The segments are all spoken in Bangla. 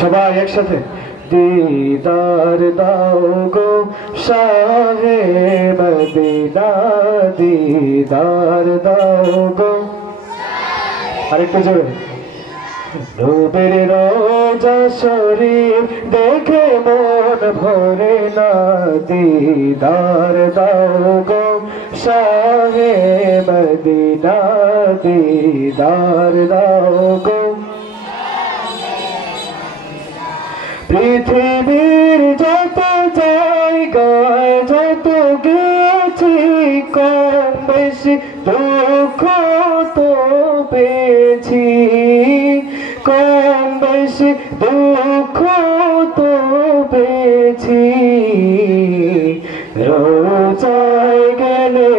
সবাই একসাথে दीदार दाओ गो शाहे मदीना दीदार दाओ गो আরেকটু জোরে নবীর রওজা শরীফ দেখে মন ভরে না दीदार दाओ गो शाहे मदीना दीदार दाओ गो পৃথিবীর যত জায়গায় যত গেছি কম বেশি দুঃখ তো পেয়েছি কম বেশি দুঃখ তো পেয়েছি রোজায় গেলে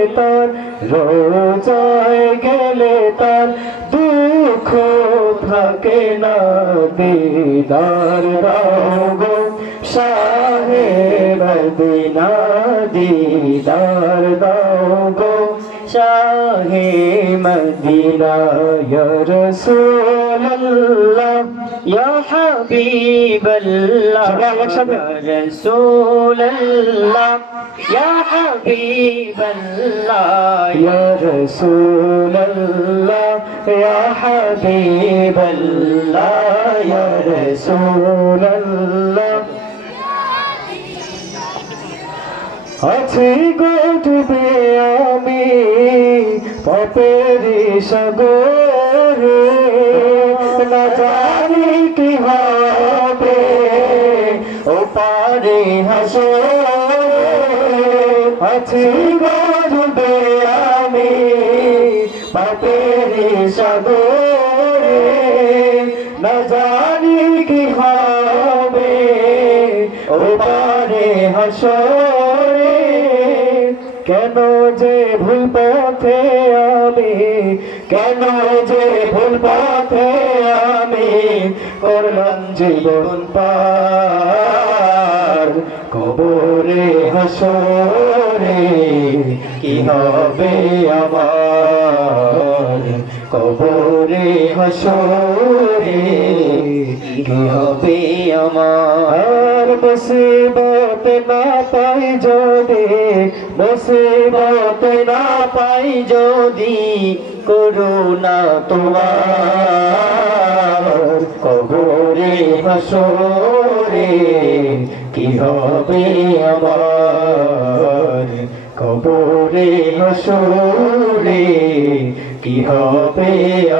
তার দুঃখ থাকে না दीदार दाओ गो शाहे मदीना दीदार दाओ गो शाहे मदीना या रसूल अल्लाह या हबीब अल्लाह या रसूल अल्लाह या हबीब अल्लाह या रसूल अल्लाह या हबीब अल्लाह या रसूल अल्लाह আছি গো ডুবে আমি পাপেরি সাগরে না জানি কি হবে ও পারে হাসরে আছি গো ডুবে আমি পাপেরি সাগরে না জানি কি হবে ও পারে হাসরে কেন যে ভুল পথে আমি করলাম জীবন পার কবরে হাসরে কি হবে আমার কবরে হাসরে কি হবে আমার মুসিবত না পাই যদি করুণা তোমার কবরে হাসরে কি হবে আমার কবরে হাসরে কি হবে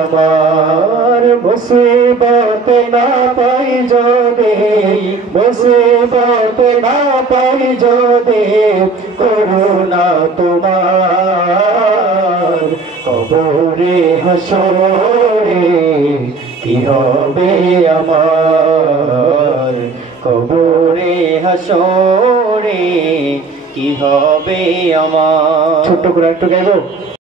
আমার মুসিবত না পাই যদি করুণা তোমার কবরে হাসরে কি হবে আমার কবরে হাসরে কি হবে আমার ছোট্ট করে একটু গাইবো।